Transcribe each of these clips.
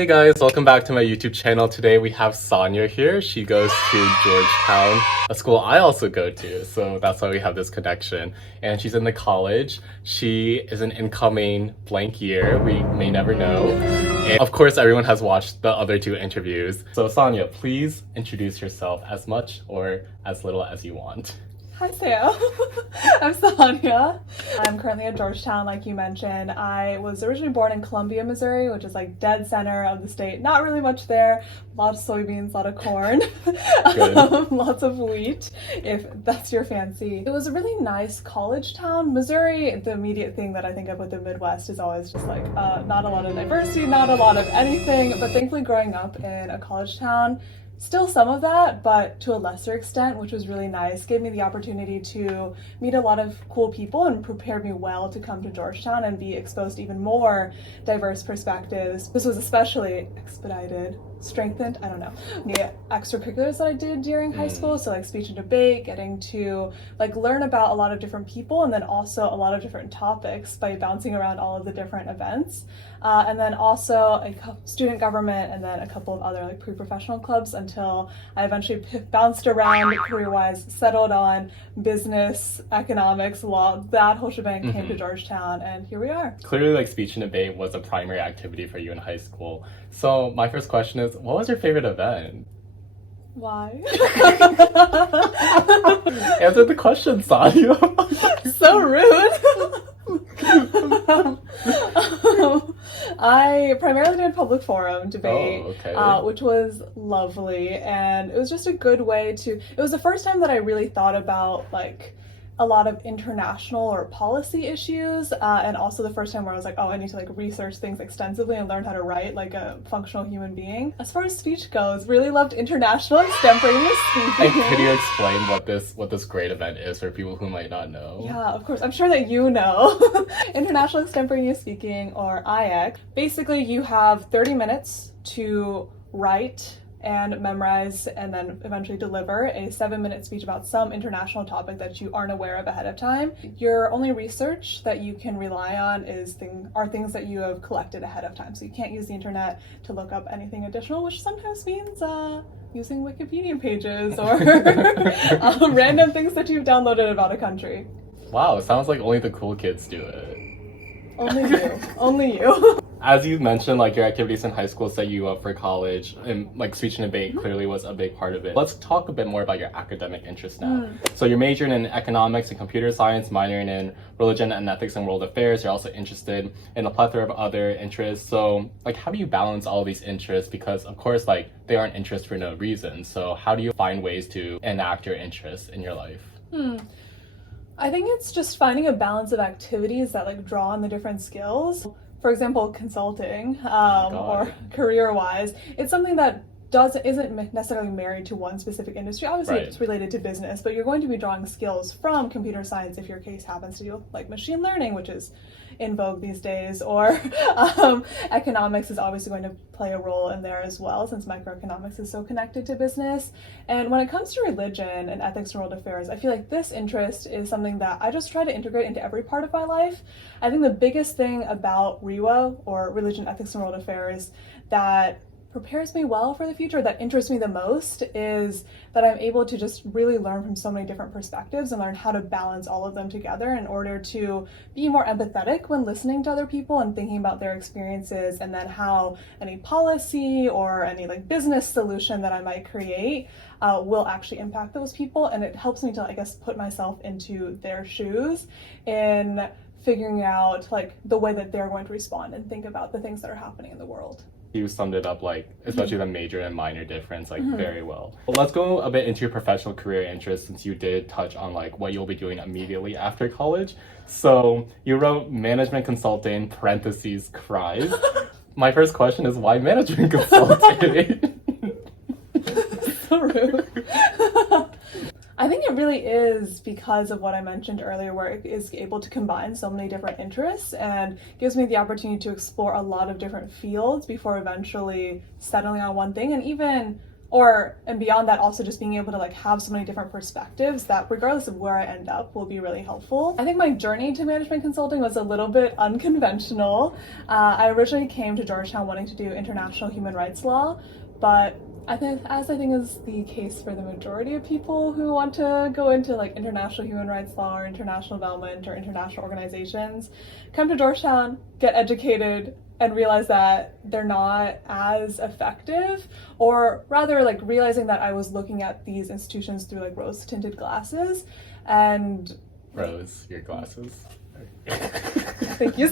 Hey guys, welcome back to my YouTube channel. Today we have Sonya here. She goes to Georgetown, a school I also go to, so that's why we have this connection. And she's in the college. She is an incoming blank year. We may never know. And of course, everyone has watched the other two interviews. So Sonya, please introduce yourself as much or as little as you want. Hi Sam, I'm Sonya. I'm currently at Georgetown, like you mentioned. I was originally born in Columbia, Missouri, which is like dead center of the state. Not really much there. A lot of soybeans, a lot of corn, lots of wheat, if that's your fancy. It was a really nice college town. Missouri, the immediate thing that I think of with the Midwest is always just like not a lot of diversity, not a lot of anything. But thankfully growing up in a college town, still some of that, but to a lesser extent, which was really nice. Gave me the opportunity to meet a lot of cool people and prepared me well to come to Georgetown and be exposed to even more diverse perspectives. This was especially strengthened, I don't know, the extracurriculars that I did during high school. So like speech and debate, getting to like learn about a lot of different people and then also a lot of different topics by bouncing around all of the different events. And then also a student government and then a couple of other like pre-professional clubs until I eventually bounced around career-wise, settled on business, economics, law, that whole shebang, came to Georgetown, and here we are. Clearly, like speech and debate was a primary activity for you in high school. So my first question is, what was your favorite event? Why? Answer the question, Sonya. So rude. I primarily did public forum debate, which was lovely, and it was just a good way to, it was the first time that I really thought about like a lot of international or policy issues, and also the first time where I was like, oh, I need to like research things extensively and learn how to write like a functional human being. As far as speech goes, really loved international extemporaneous speaking. And could you explain what this great event is for people who might not know? Yeah, of course. I'm sure that you know. International extemporaneous speaking, or IX. Basically, you have 30 minutes to write and memorize and then eventually deliver a 7-minute speech about some international topic that you aren't aware of ahead of time. Your only research that you can rely on are things that you have collected ahead of time. So you can't use the internet to look up anything additional, which sometimes means using Wikipedia pages or random things that you've downloaded about a country. Wow, it sounds like only the cool kids do it. Only you. Only you. As you mentioned, like your activities in high school set you up for college, and like speech and debate clearly was a big part of it. Let's talk a bit more about your academic interests now. So you're majoring in economics and computer science, minoring in religion and ethics and world affairs. You're also interested in a plethora of other interests. So like, how do you balance all these interests? Because of course, like they aren't interests for no reason. So how do you find ways to enact your interests in your life? I think it's just finding a balance of activities that like draw on the different skills. For example, consulting or career-wise, it's something that isn't necessarily married to one specific industry. Obviously, It's related to business, but you're going to be drawing skills from computer science if your case happens to do like machine learning, which is in vogue these days, or economics is obviously going to play a role in there as well, since microeconomics is so connected to business. And when it comes to religion and ethics and world affairs, I feel like this interest is something that I just try to integrate into every part of my life. I think the biggest thing about REWA, or religion, ethics, and world affairs, that prepares me well for the future, that interests me the most, is that I'm able to just really learn from so many different perspectives and learn how to balance all of them together in order to be more empathetic when listening to other people and thinking about their experiences, and then how any policy or any like business solution that I might create will actually impact those people. And it helps me to, I guess, put myself into their shoes in figuring out like the way that they're going to respond and think about the things that are happening in the world. You summed it up, like, especially the major and minor difference, like, very well. Well, let's go a bit into your professional career interests, since you did touch on, like, what you'll be doing immediately after college. So, you wrote management consulting, parentheses, cries. My first question is, why management consulting? So rude. I think it really is because of what I mentioned earlier, where it is able to combine so many different interests and gives me the opportunity to explore a lot of different fields before eventually settling on one thing. And even and beyond that, also just being able to like have so many different perspectives that regardless of where I end up will be really helpful. I think my journey to management consulting was a little bit unconventional. I originally came to Georgetown wanting to do international human rights law, but I think is the case for the majority of people who want to go into like international human rights law or international development or international organizations, come to Georgetown, get educated, and realize that they're not as effective, or rather like realizing that I was looking at these institutions through like rose-tinted glasses and... Rose, your glasses. Thank you.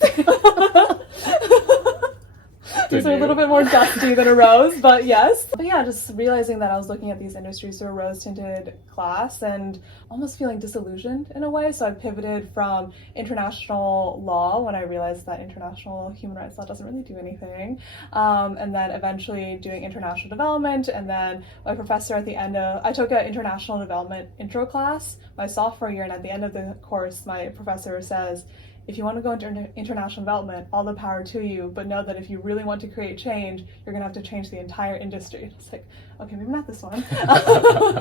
These are a little bit more dusty than a rose, but yes. But yeah, just realizing that I was looking at these industries through a rose-tinted glass and almost feeling disillusioned in a way. So I pivoted from international law when I realized that international human rights law doesn't really do anything. And then eventually doing international development. And then my professor at the end of, I took an international development intro class my sophomore year. And at the end of the course, my professor says, if you want to go into international development, all the power to you, but know that if you really want to create change, you're going to have to change the entire industry. It's like, okay, maybe not this one.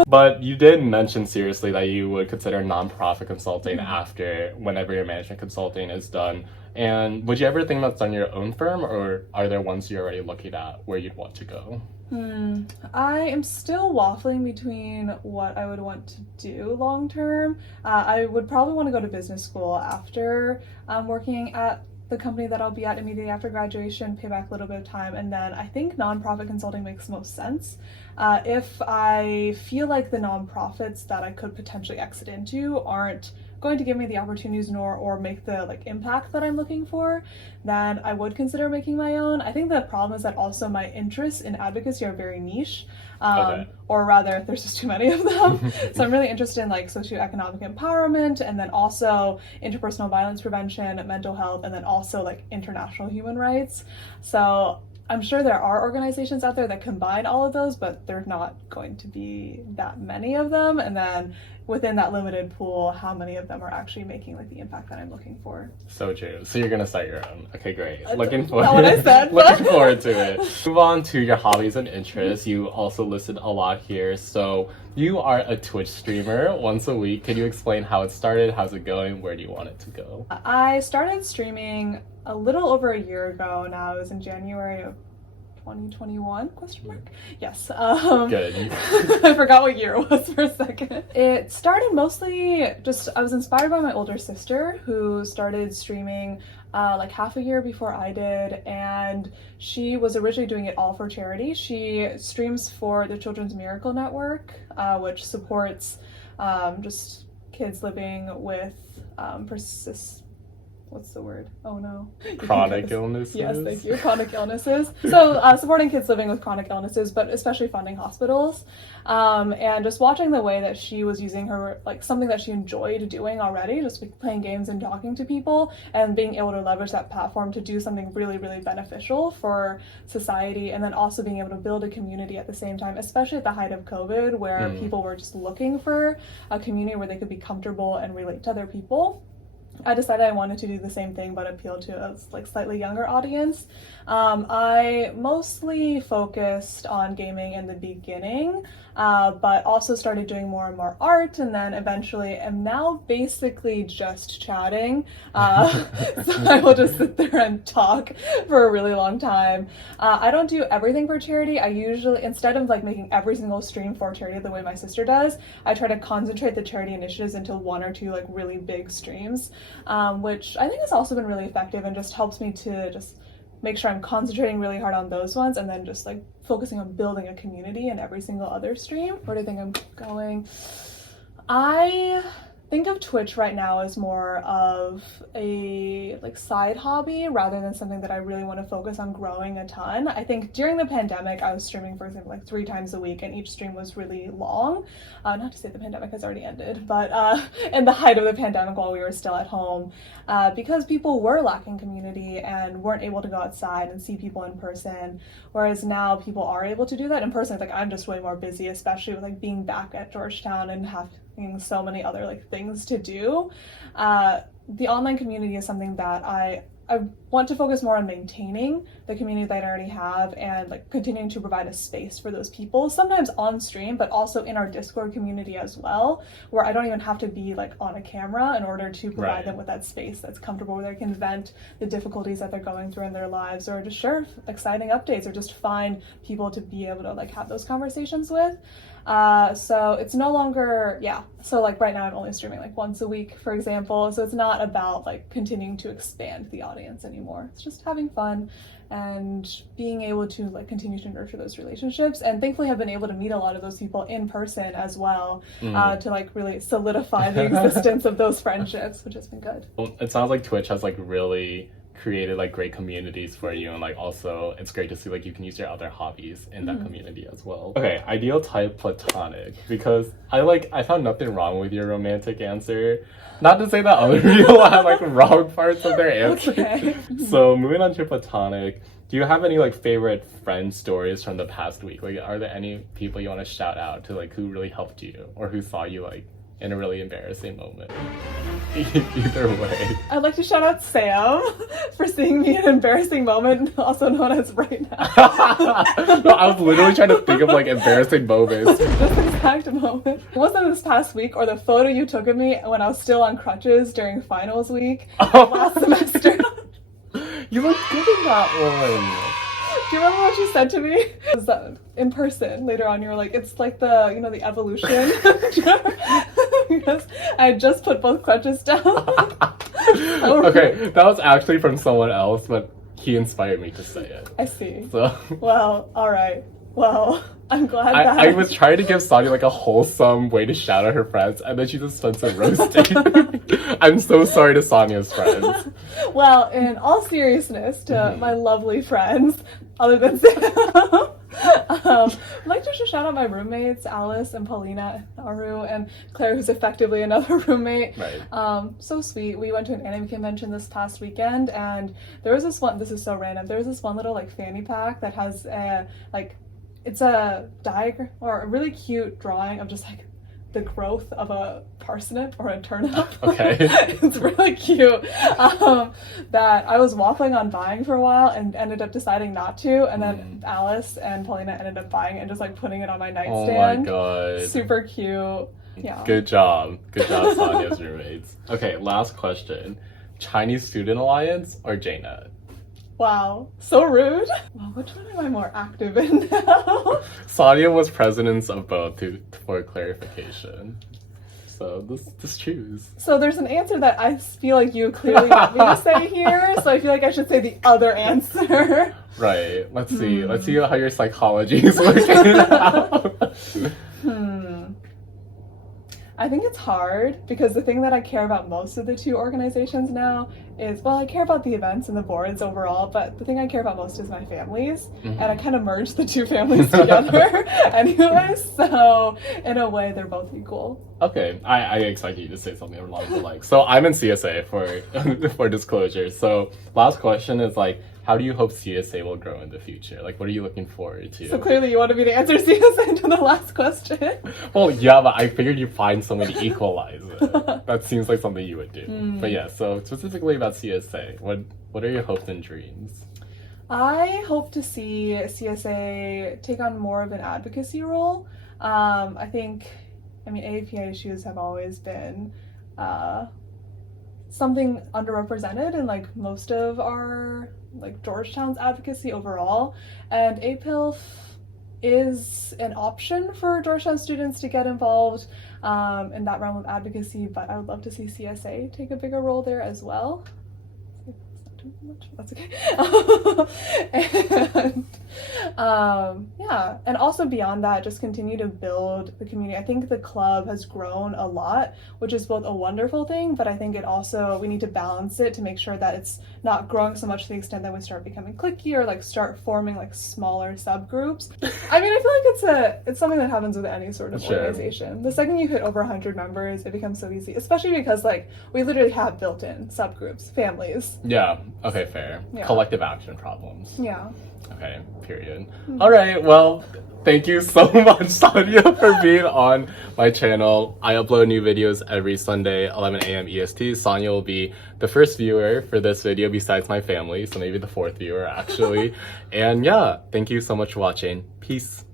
But you did mention seriously that you would consider nonprofit consulting after whenever your management consulting is done. And would you ever think about starting your own firm, or are there ones you're already looking at where you'd want to go? I am still waffling between what I would want to do long term. I would probably want to go to business school after working at the company that I'll be at immediately after graduation, pay back a little bit of time, and then I think nonprofit consulting makes most sense. If I feel like the nonprofits that I could potentially exit into aren't going to give me the opportunities or make the like impact that I'm looking for, then I would consider making my own. I think the problem is that also my interests in advocacy are very niche, or rather there's just too many of them. So I'm really interested in like socioeconomic empowerment, and then also interpersonal violence prevention, mental health, and then also like international human rights. So I'm sure there are organizations out there that combine all of those, but there's not going to be that many of them. And then within that limited pool, how many of them are actually making like the impact that I'm looking for? So true. So you're gonna start your own. Okay, great. Looking forward to it. Move on to your hobbies and interests. You also listed a lot here. So you are a Twitch streamer once a week. Can you explain how it started? How's it going? Where do you want it to go? I started streaming a little over a year ago now. It was in January of 2021 ? Yes. Good. I forgot what year it was for a second. It started mostly just, I was inspired by my older sister who started streaming like half a year before I did, and she was originally doing it all for charity. She streams for the Children's Miracle Network, which supports just kids living with what's the word? Oh no. Chronic illnesses? Yes, thank you. Chronic illnesses. So supporting kids living with chronic illnesses, but especially funding hospitals. And just watching the way that she was using her, like something that she enjoyed doing already, just playing games and talking to people, and being able to leverage that platform to do something really, really beneficial for society, and then also being able to build a community at the same time, especially at the height of COVID, where people were just looking for a community where they could be comfortable and relate to other people. I decided I wanted to do the same thing, but appeal to a like slightly younger audience. I mostly focused on gaming in the beginning, but also started doing more and more art, and then eventually am now basically just chatting. So I will just sit there and talk for a really long time. I don't do everything for charity. I usually, instead of like making every single stream for charity the way my sister does, I try to concentrate the charity initiatives into one or two like really big streams, which I think has also been really effective and just helps me to just make sure I'm concentrating really hard on those ones, and then just like focusing on building a community in every single other stream. Where do I think I'm going? I think of Twitch right now as more of a like side hobby rather than something that I really want to focus on growing a ton. I think during the pandemic, I was streaming, for example, like 3 times a week, and each stream was really long. Not to say the pandemic has already ended, but in the height of the pandemic while we were still at home, because people were lacking community and weren't able to go outside and see people in person, whereas now people are able to do that in person. Like I'm just way more busy, especially with like being back at Georgetown and having so many other like things to do. the online community is something that I want to focus more on maintaining the community that I already have and like continuing to provide a space for those people, sometimes on stream, but also in our Discord community as well, where I don't even have to be like on a camera in order to provide them with that space that's comfortable, where they can vent the difficulties that they're going through in their lives, or just share exciting updates, or just find people to be able to like have those conversations with. So it's no longer, so like right now I'm only streaming like once a week, for example, so it's not about like continuing to expand the audience anymore. It's just having fun and being able to like continue to nurture those relationships, and thankfully have been able to meet a lot of those people in person as well, to like really solidify the existence of those friendships, which has been good. Well, it sounds like Twitch has like really created like great communities for you, and like also it's great to see like you can use your other hobbies in that community as well. Okay, ideal type platonic, because I found nothing wrong with your romantic answer. Not to say that other people have like wrong parts of their answer. Okay. So moving on to platonic, do you have any like favorite friend stories from the past week? Like, are there any people you want to shout out to, like who really helped you or who saw you like in a really embarrassing moment? Either way. I'd like to shout out Sam for seeing me in an embarrassing moment, also known as right now. No, I was literally trying to think of like embarrassing moments. This exact moment. It wasn't this past week, or the photo you took of me when I was still on crutches during finals week last semester. You look good in that one. Do you remember what you said to me? It was, in person later on, you were like, it's like the, you know, the evolution. Because I had just put both crutches down. Okay, that was actually from someone else, but he inspired me to say it. I see. So. Well, all right. Well, I'm glad that I was trying to give Sonya like a wholesome way to shout at her friends, and then she just spent some roasting. I'm so sorry to Sonya's friends. Well, in all seriousness, to my lovely friends, other than Sam, I'd like to just shout out my roommates, Alice and Paulina, Aru, and Claire, who's effectively another roommate. Right. So sweet. We went to an anime convention this past weekend, and there was this one, this is so random, there was this one little like fanny pack that has a, like, it's a diagram, or a really cute drawing of just like the growth of a parsnip or a turnip. Okay. It's really cute. That I was waffling on buying for a while and ended up deciding not to, and then Alice and Paulina ended up buying it and just like putting it on my nightstand. Oh my god. Super cute. Yeah. Good job. Good job, Sonya's roommates. Okay, last question. Chinese Student Alliance or JNet? Wow, so rude. Well, which one am I more active in now? Sonya was president of both, for clarification. So just choose. So there's an answer that I feel like you clearly want me to say here, so I feel like I should say the other answer. Right. Let's see. Let's see how your psychology is working out. I think it's hard because the thing that I care about most of the two organizations now is, well, I care about the events and the boards overall, but the thing I care about most is my families, and I kind of merged the two families together anyway, so in a way they're both equal. Okay, I expect you to say something along the like. So I'm in CSA for disclosure. So last question is like, how do you hope CSA will grow in the future? Like, what are you looking forward to? So clearly you wanted me to answer CSA to the last question. Well, yeah, but I figured you'd find some way to equalize it. That seems like something you would do. But yeah, so specifically about CSA, what are your hopes and dreams? I hope to see CSA take on more of an advocacy role. I mean, AAPI issues have always been something underrepresented in like most of our like Georgetown's advocacy overall, and APILF is an option for Georgetown students to get involved in that realm of advocacy, but I would love to see CSA take a bigger role there as well. That's okay. And also beyond that, just continue to build the community. I think the club has grown a lot, which is both a wonderful thing, but I think it also, we need to balance it to make sure that it's not growing so much to the extent that we start becoming cliquey or like start forming like smaller subgroups. I mean, I feel like it's something that happens with any sort of organization. The second you hit over 100 members, it becomes so easy, especially because like we literally have built-in subgroups, families. Yeah. Okay, fair. Yeah. Collective action problems. Yeah. Okay, period. All right, well, thank you so much, Sonya, for being on my channel. I upload new videos every Sunday, 11 a.m. EST. Sonya will be the first viewer for this video besides my family, so maybe the fourth viewer, actually. And yeah, thank you so much for watching. Peace.